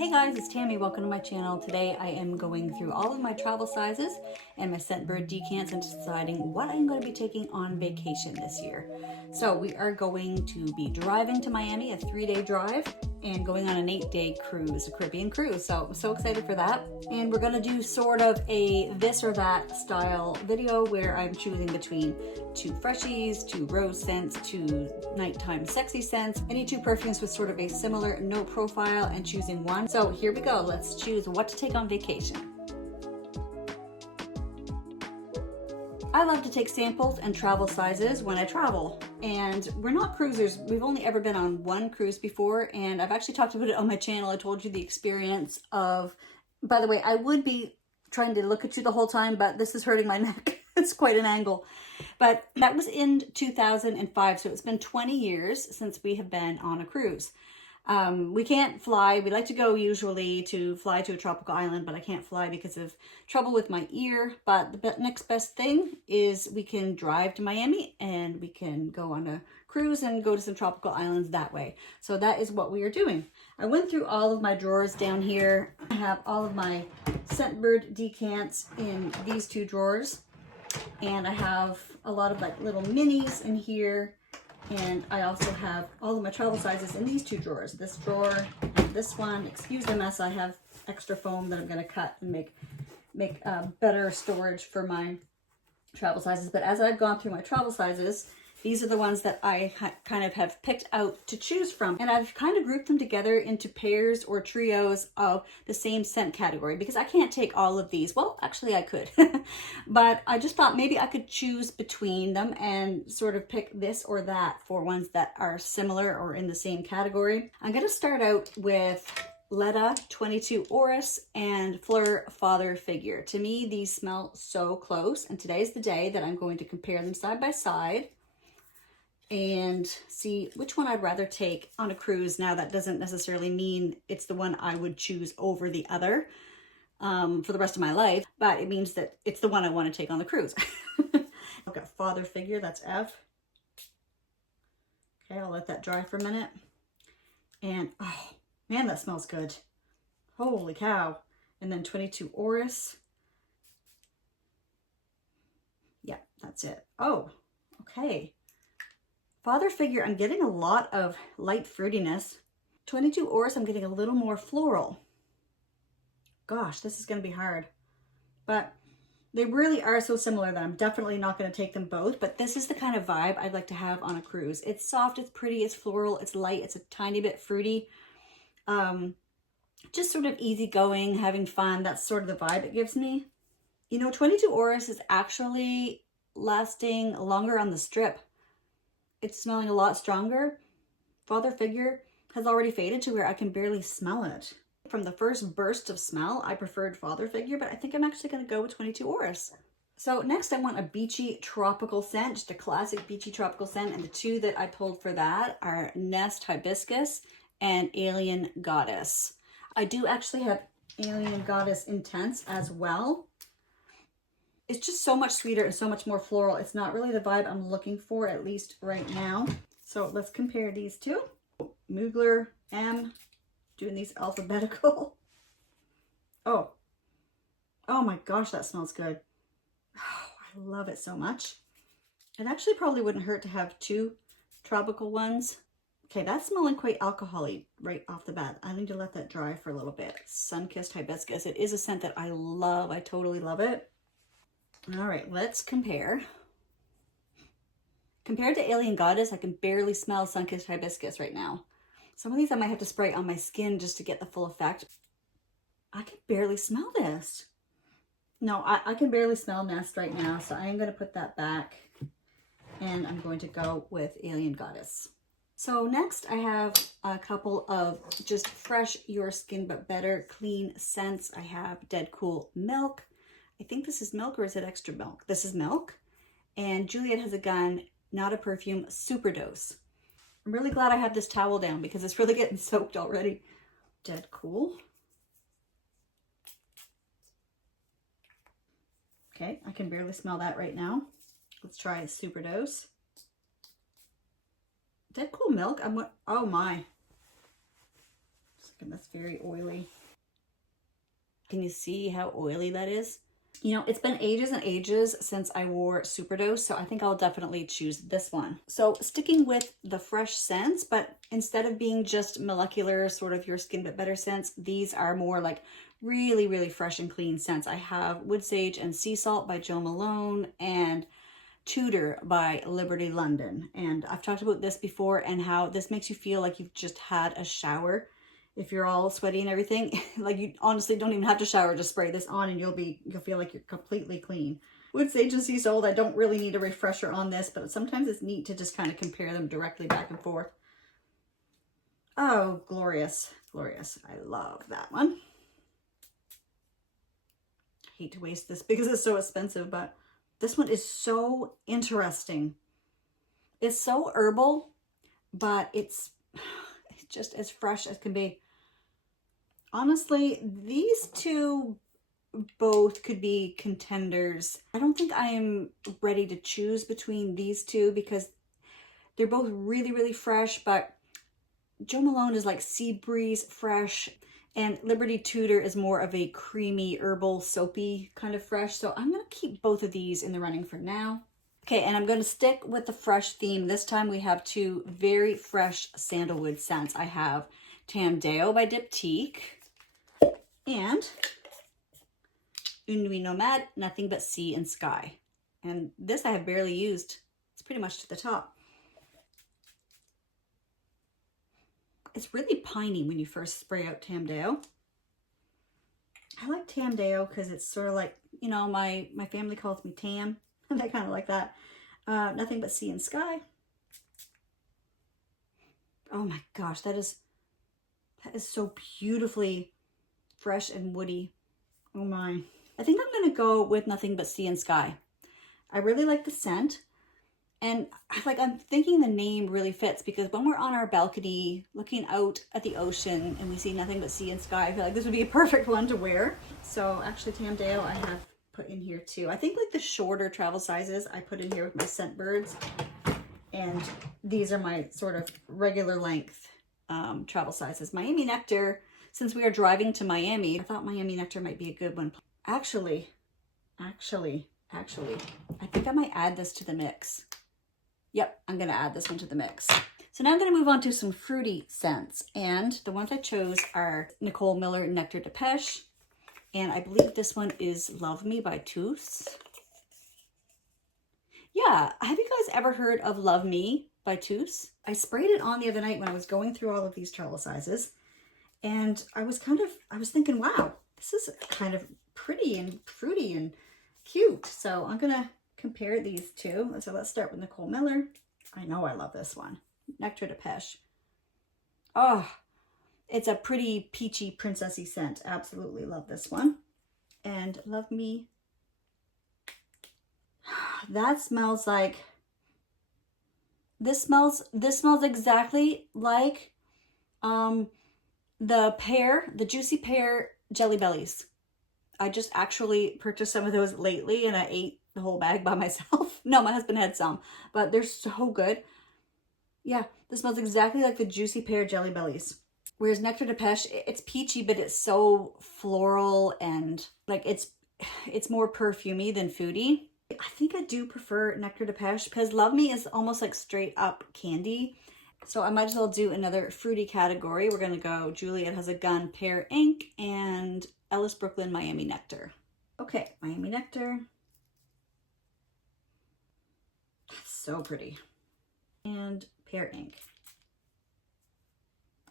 Hey guys, it's Tammy. Welcome to my channel. Today I am going through all of my travel sizes and my Scentbird decants and deciding what I'm going to be taking on vacation this year. So we are going to be driving to Miami, a 3-day drive, and going on an 8-day cruise, a Caribbean cruise. So I'm so excited for that. And we're going to do sort of a this or that style video where I'm choosing between 2 freshies, 2 rose scents, 2 nighttime sexy scents, any 2 perfumes with sort of a similar note profile, and choosing one. So here we go. Let's choose what to take on vacation. I love to take samples and travel sizes when I travel, and we're not cruisers. We've only ever been on one cruise before, and I've actually talked about it on my channel. I told you the experience of, by the way, I would be trying to look at you the whole time, but this is hurting my neck. It's quite an angle. But that was in 2005, so it's been 20 years since we have been on a cruise. We can't fly. We like to go usually to fly to a tropical island, but I can't fly because of trouble with my ear. But the next best thing is we can drive to Miami and we can go on a cruise and go to some tropical islands that way. So that is what we are doing. I went through all of my drawers down here. I have all of my Scentbird decants in these 2 drawers. And I have a lot of like little minis in here. And I also have all of my travel sizes in these 2 drawers. This drawer and this one. Excuse the mess. I have extra foam that I'm going to cut and make better storage for my travel sizes. But as I've gone through my travel sizes, these are the ones that I kind of have picked out to choose from. And I've kind of grouped them together into pairs or trios of the same scent category because I can't take all of these. Well, actually I could. But I just thought maybe I could choose between them and sort of pick this or that for ones that are similar or in the same category. I'm going to start out with Ledda 22 Orris and Phlur Father Figure. To me, these smell so close, and today's the day that I'm going to compare them side by side and see which one I'd rather take on a cruise. Now, that doesn't necessarily mean it's the one I would choose over the other for the rest of my life, but it means that it's the one I want to take on the cruise. I've got Father Figure, that's F. Okay, I'll let that dry for a minute. And, oh, man, that smells good. Holy cow. And then 22 Orris. Yeah, that's it. Oh, okay. Father Figure, I'm getting a lot of light fruitiness. 22 Orris, I'm getting a little more floral. Gosh, this is going to be hard. But they really are so similar that I'm definitely not going to take them both. But this is the kind of vibe I'd like to have on a cruise. It's soft, it's pretty, it's floral, it's light, it's a tiny bit fruity. Just sort of easygoing, having fun. That's sort of the vibe it gives me. You know, 22 Orris is actually lasting longer on the strip. It's smelling a lot stronger. Father Figure has already faded to where I can barely smell it. From the first burst of smell, I preferred Father Figure, but I think I'm actually going to go with 22 Orris. So next I want a beachy tropical scent, just a classic beachy tropical scent. And the 2 that I pulled for that are Nest Hibiscus and Alien Goddess. I do actually have Alien Goddess Intense as well. It's just so much sweeter and so much more floral. It's not really the vibe I'm looking for, at least right now. So let's compare these 2. Mugler M, doing these alphabetical. Oh my gosh, that smells good. Oh, I love it so much. It actually probably wouldn't hurt to have 2 tropical ones. Okay, that's smelling quite alcohol-y right off the bat. I need to let that dry for a little bit. Sun-Kissed Hibiscus. It is a scent that I love. I totally love it. All right, let's compare. Compared to Alien Goddess, I can barely smell Sun-Kissed Hibiscus right now. Some of these I might have to spray on my skin just to get the full effect. I can barely smell this. No, I can barely smell Nest right now, so I'm going to put that back. And I'm going to go with Alien Goddess. So next I have a couple of just fresh, your skin but better, clean scents. I have Dedcool Milk. I think this is milk, or is it extra milk? This is milk. And Juliet Has a Gun, Not a Perfume, Superdose. I'm really glad I have this towel down because it's really getting soaked already. Dedcool. Okay, I can barely smell that right now. Let's try Superdose. Dedcool Milk, oh my. And that's very oily. Can you see how oily that is? You know, it's been ages and ages since I wore Superdose, so I think I'll definitely choose this one. So sticking with the fresh scents, but instead of being just molecular, sort of your skin but better scents, these are more like really, really fresh and clean scents. I have Wood Sage and Sea Salt by Jo Malone and Tudor by Liberty London. And I've talked about this before and how this makes you feel like you've just had a shower. If you're all sweaty and everything, like you honestly don't even have to shower, just spray this on and you'll feel like you're completely clean. Wood Sage and Sea Salt, I don't really need a refresher on this, but sometimes it's neat to just kind of compare them directly back and forth. Oh, glorious, glorious. I love that one. I hate to waste this because it's so expensive, but this one is so interesting. It's so herbal, but it's just as fresh as can be. Honestly, these two both could be contenders. I don't think I am ready to choose between these two because they're both really, really fresh, but Jo Malone is like sea breeze fresh and Liberty Tudor is more of a creamy, herbal, soapy kind of fresh. So I'm going to keep both of these in the running for now. Okay, and I'm going to stick with the fresh theme. This time we have two very fresh sandalwood scents. I have Tam Deo by Diptyque and Une Nuit Nomade, Nothing But Sea and Sky. And this I have barely used. It's pretty much to the top. It's really piney when you first spray out Tam Deo. I like Tam Deo because it's sort of like, you know, my family calls me Tam. And I kind of like that. Nothing But Sea and Sky. Oh my gosh, that is so beautifully fresh and woody. Oh my. I think I'm going to go with Nothing But Sea and Sky. I really like the scent. And I'm thinking the name really fits because when we're on our balcony looking out at the ocean and we see Nothing But Sea and Sky, I feel like this would be a perfect one to wear. So actually Tam Deo I have put in here too. I think like the shorter travel sizes I put in here with my scent birds. And these are my sort of regular length travel sizes. Miami Nectar, since we are driving to Miami, I thought Miami Nectar might be a good one. Actually, I think I might add this to the mix. Yep, I'm going to add this one to the mix. So now I'm going to move on to some fruity scents. And the ones I chose are Nicole Miller Nectar de Pêche. And I believe this one is LoveMe by Tous. Yeah, have you guys ever heard of LoveMe by Tous? I sprayed it on the other night when I was going through all of these travel sizes. And I was thinking, wow, this is kind of pretty and fruity and cute. So I'm going to compare these two. So let's start with Nicole Miller. I know I love this one. Nectar de Pêche. Oh, it's a pretty peachy, princessy scent. Absolutely love this one. And LoveMe. That smells like, this smells exactly like the pear, the juicy pear Jelly Bellies. I just actually purchased some of those lately and I ate the whole bag by myself. No, my husband had some, but they're so good. Yeah, this smells exactly like the juicy pear Jelly Bellies. Whereas Nectar de Pêche, it's peachy, but it's so floral and like it's more perfumey than foody. I think I do prefer Nectar de Pêche because LoveMe is almost like straight up candy. So I might as well do another fruity category. We're going to go Juliet Has a Gun, Pear Ink, and Ellis Brooklyn Miami Nectar. Okay, Miami Nectar. That's so pretty. And Pear Ink.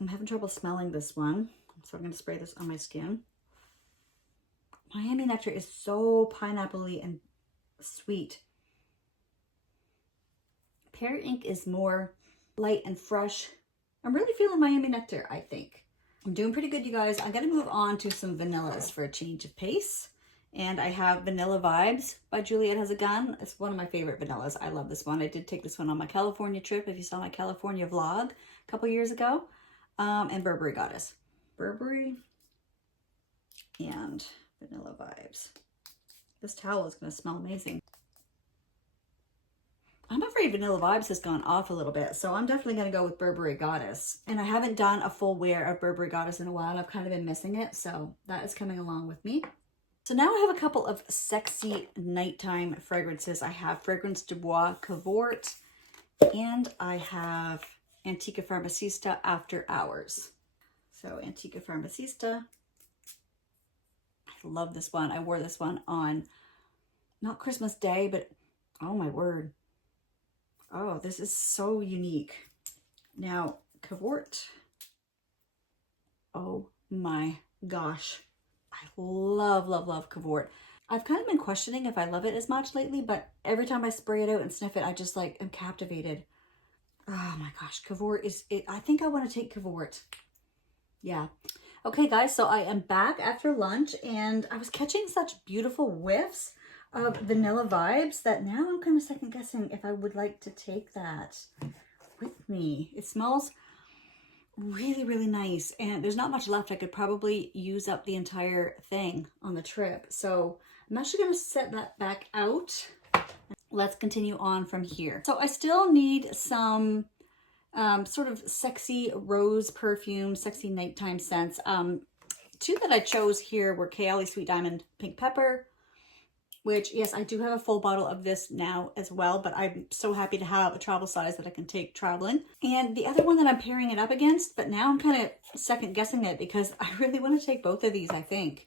I'm having trouble smelling this one, so I'm going to spray this on my skin. Miami Nectar is so pineapple-y and sweet. Pear Ink is more light and fresh. I'm really feeling Miami Nectar, I think. I'm doing pretty good, you guys. I'm going to move on to some vanillas for a change of pace. And I have Vanilla Vibes by Juliet Has a Gun. It's one of my favorite vanillas. I love this one. I did take this one on my California trip, if you saw my California vlog a couple years ago. And Burberry Goddess. Burberry and Vanilla Vibes. This towel is going to smell amazing. I'm afraid Burberry Vanilla Vibes has gone off a little bit, so I'm definitely going to go with Burberry Goddess. And I haven't done a full wear of Burberry Goddess in a while. I've kind of been missing it, so that is coming along with me. So now I have a couple of sexy nighttime fragrances. I have Fragrance du Bois Cavort, and I have Antica Farmacista After Hours. So Antica Farmacista. I love this one. I wore this one on, not Christmas Day, but oh my word. Oh, this is so unique. Now, Cavort. Oh my gosh. I love, love, love Cavort. I've kind of been questioning if I love it as much lately, but every time I spray it out and sniff it, I just like am captivated. Oh my gosh, Cavort is it. I think I want to take Cavort. Yeah. Okay, guys, so I am back after lunch, and I was catching such beautiful whiffs of vanilla vibes that now I'm kind of second guessing if I would like to take that with me. It smells really, really nice, and there's not much left. I could probably use up the entire thing on the trip, so I'm actually going to set that back out. Let's continue on from here. So I still need some sort of sexy rose perfume, sexy nighttime scents. Two that I chose here were Kayali Sweet Diamond Pink Pepper, which, yes, I do have a full bottle of this now as well, but I'm so happy to have a travel size that I can take traveling. And the other one that I'm pairing it up against, but now I'm kind of second guessing it because I really want to take both of these, I think.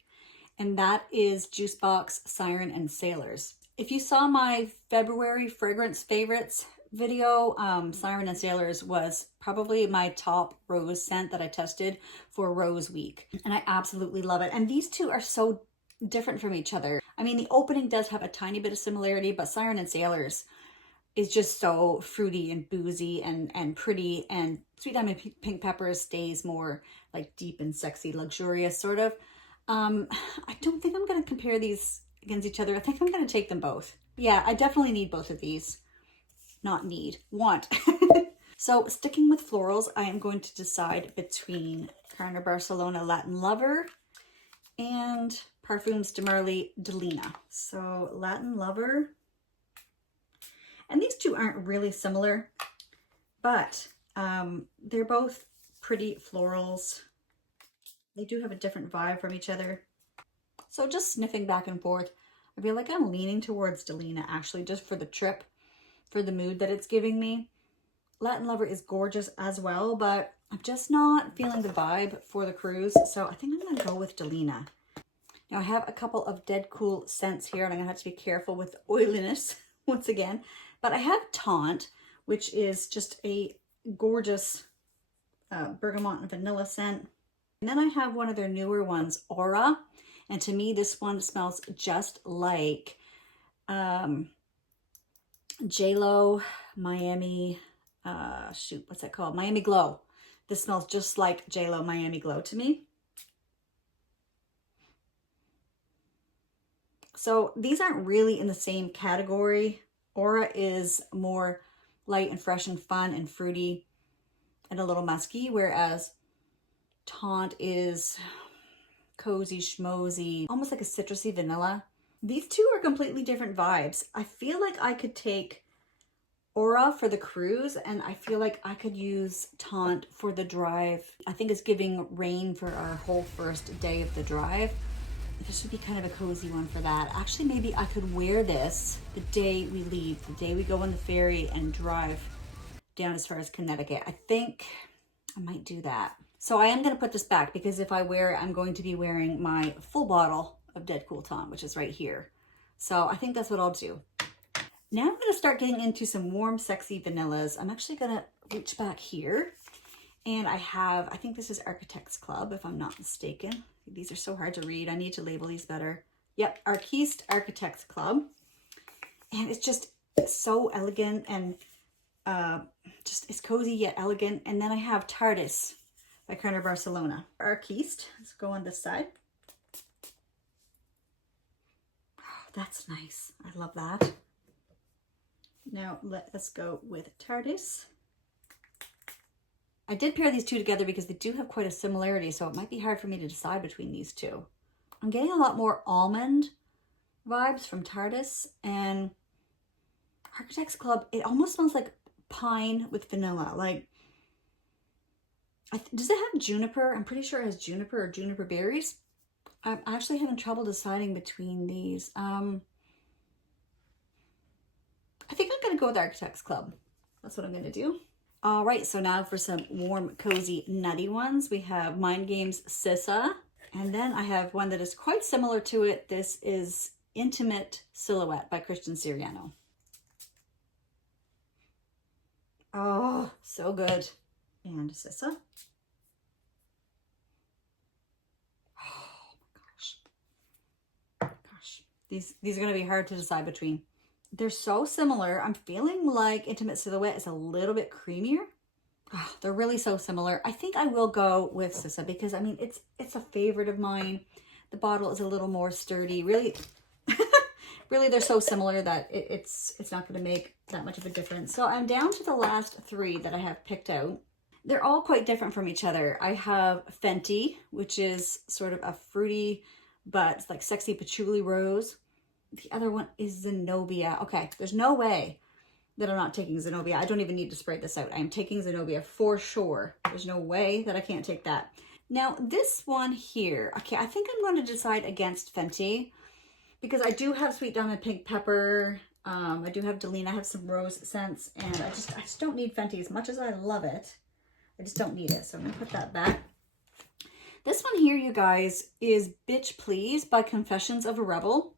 And that is Jusbox, Siren, and Sailors. If you saw my February fragrance favorites video, Siren and Sailors was probably my top rose scent that I tested for Rose Week. And I absolutely love it. And these two are so different from each other. I mean, the opening does have a tiny bit of similarity, but Siren and Sailors is just so fruity and boozy and pretty, and Sweet Diamond Pink Pepper stays more like deep and sexy, luxurious sort of. I don't think I'm going to compare these against each other. I think I'm going to take them both. Yeah, I definitely need both of these. Not need, want. So sticking with florals, I am going to decide between Carner Barcelona Latin Lover and Perfumes de Marly Delina. So Latin Lover, and these two aren't really similar, but they're both pretty florals. They do have a different vibe from each other. So just sniffing back and forth, I feel like I'm leaning towards Delina actually, just for the trip, for the mood that it's giving me. Latin Lover is gorgeous as well, but I'm just not feeling the vibe for the cruise, so I think I'm going to go with Delina. Now I have a couple of Dedcool scents here, and I'm going to have to be careful with oiliness once again. But I have Taunt, which is just a gorgeous bergamot and vanilla scent. And then I have one of their newer ones, Aura. And to me, this one smells just like J.Lo Miami, what's that called? Miami Glow. This smells just like J.Lo Miami Glow to me. So these aren't really in the same category. Aura is more light and fresh and fun and fruity and a little musky, whereas Taunt is cozy, schmozy, almost like a citrusy vanilla. These two are completely different vibes. I feel like I could take Aura for the cruise, and I feel like I could use Taunt for the drive. I think it's giving rain for our whole first day of the drive. This should be kind of a cozy one for that. Actually, maybe I could wear this the day we leave, the day we go on the ferry and drive down as far as Connecticut. I think I might do that. So I am going to put this back because if I wear it, I'm going to be wearing my full bottle of Dedcool Taunt, which is right here. So I think that's what I'll do. Now I'm going to start getting into some warm, sexy vanillas. I'm actually going to reach back here. And I have, I think this is Architects Club, if I'm not mistaken. These are so hard to read. I need to label these better. Yep, Arquiste Architects Club. And it's just so elegant and just it's cozy yet elegant. And then I have Tardis by Carner Barcelona. Arquiste, let's go on this side. Oh, that's nice. I love that. Now let us go with Tardis. I did pair these two together because they do have quite a similarity, so it might be hard for me to decide between these two. I'm getting a lot more almond vibes from Tardis, and Architects Club, it almost smells like pine with vanilla. Like, does it have juniper? I'm pretty sure it has juniper or juniper berries. I'm actually having trouble deciding between these. I think I'm going to go with Architects Club. That's what I'm going to do. All right, so now for some warm, cozy, nutty ones. We have Mind Games Sissa. And then I have one that is quite similar to it. This is Intimate Silhouette by Christian Siriano. Oh, so good. And Sissa. Oh my gosh. These are going to be hard to decide between. They're so similar. I'm feeling like Intimate Silhouette is a little bit creamier. Oh, they're really so similar. I think I will go with Sissa because, I mean, it's a favorite of mine. The bottle is a little more sturdy. Really, really, they're so similar that it's not going to make that much of a difference. So I'm down to the last three that I have picked out. They're all quite different from each other. I have Fenty, which is sort of a fruity, but it's like sexy patchouli rose. The other one is Zenobia. Okay, there's no way that I'm not taking Zenobia. I don't even need to spray this out. I am taking Zenobia for sure. There's no way that I can't take that. Now, this one here, okay, I think I'm going to decide against Fenty because I do have Sweet Diamond Pink Pepper. I do have Delina. I have some rose scents, and I just don't need Fenty as much as I love it. I just don't need it, so I'm going to put that back. This one here, you guys, is Bitch Please by Confessions of a Rebel.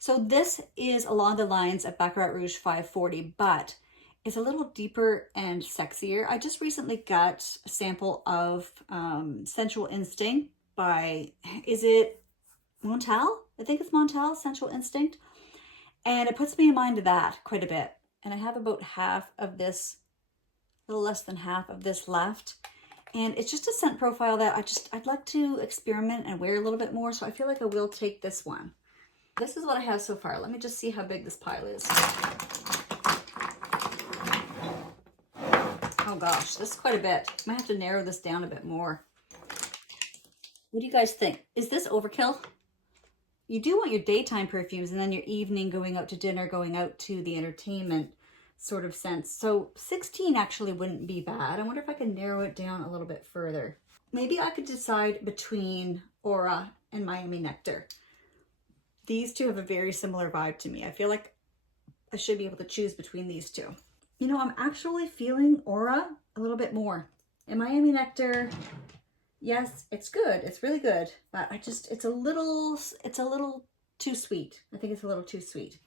So this is along the lines of Baccarat Rouge 540, but it's a little deeper and sexier. I just recently got a sample of Sensual Instinct by, is it Montal? I think it's Montal, Sensual Instinct. And it puts me in mind of that quite a bit. And I have about half of this, a little less than half of this left. And it's just a scent profile that I'd like to experiment and wear a little bit more. So I feel like I will take this one. This is what I have so far. Let me just see how big this pile is. Oh gosh, this is quite a bit. I might have to narrow this down a bit more. What do you guys think? Is this overkill? You do want your daytime perfumes and then your evening, going out to dinner, going out to the entertainment sort of sense. So 16 actually wouldn't be bad. I wonder if I can narrow it down a little bit further. Maybe I could decide between Aura and Miami Nectar. These two have a very similar vibe to me. I feel like I should be able to choose between these two. You know, I'm actually feeling Aura a little bit more. And Miami Nectar, yes, it's good. It's really good. But it's a little too sweet. I think it's a little too sweet.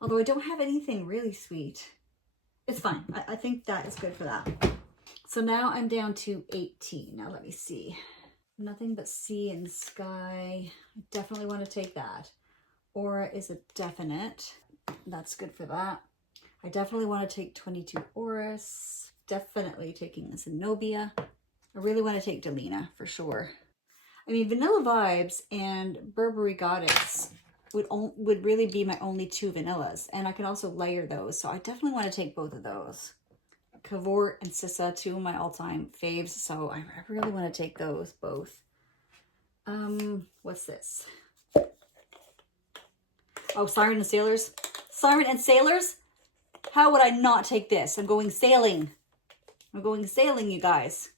Although I don't have anything really sweet. It's fine. I think that is good for that. So now I'm down to 18. Now let me see. Nothing but sea and sky. I definitely want to take that. Aura is a definite. That's good for that. I definitely want to take 22 Orris. Definitely taking Zenobia. I really want to take Delina for sure. I mean, Vanilla Vibes and Burberry Goddess would really be my only two vanillas. And I can also layer those. So I definitely want to take both of those. Cavort and Sissa, two of my all-time faves, so I really want to take those both. What's this? Oh, Siren and Sailors. Siren and Sailors? How would I not take this? I'm going sailing. I'm going sailing, you guys.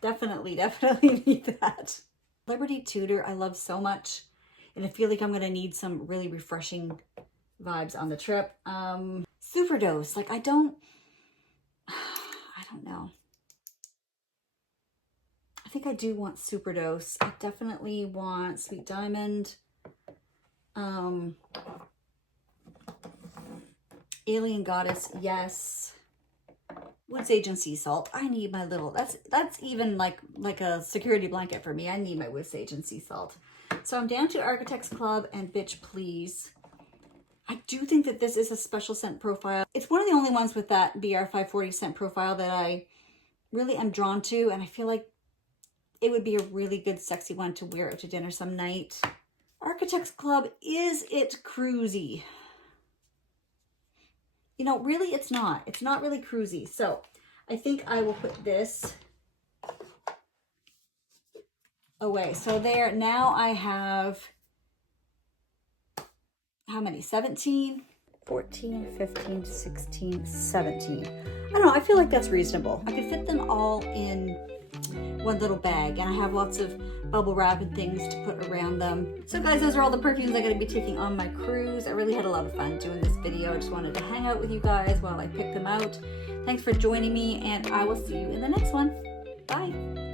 Definitely need that. Liberty Tudor, I love so much. And I feel like I'm going to need some really refreshing vibes on the trip. Superdose, like I don't know. I think I do want Superdose. I definitely want Sweet Diamond. Alien Goddess, yes. Wood Sage and Sea Salt. I need my little, that's even like a security blanket for me. I need my Wood Sage and Sea Salt. So I'm down to Architects Club and Bitch Please. I do think that this is a special scent profile. It's one of the only ones with that BR 540 scent profile that I really am drawn to. And I feel like it would be a really good sexy one to wear out to dinner some night. Architects Club, is it cruisy? You know, really it's not. It's not really cruisy. So I think I will put this away. So there, now I have how many? 17? 14, 15, 16, 17. I don't know, I feel like that's reasonable. I could fit them all in one little bag, and I have lots of bubble wrap and things to put around them. So guys, those are all the perfumes I'm going to be taking on my cruise. I really had a lot of fun doing this video. I just wanted to hang out with you guys while I pick them out. Thanks for joining me, and I will see you in the next one. Bye.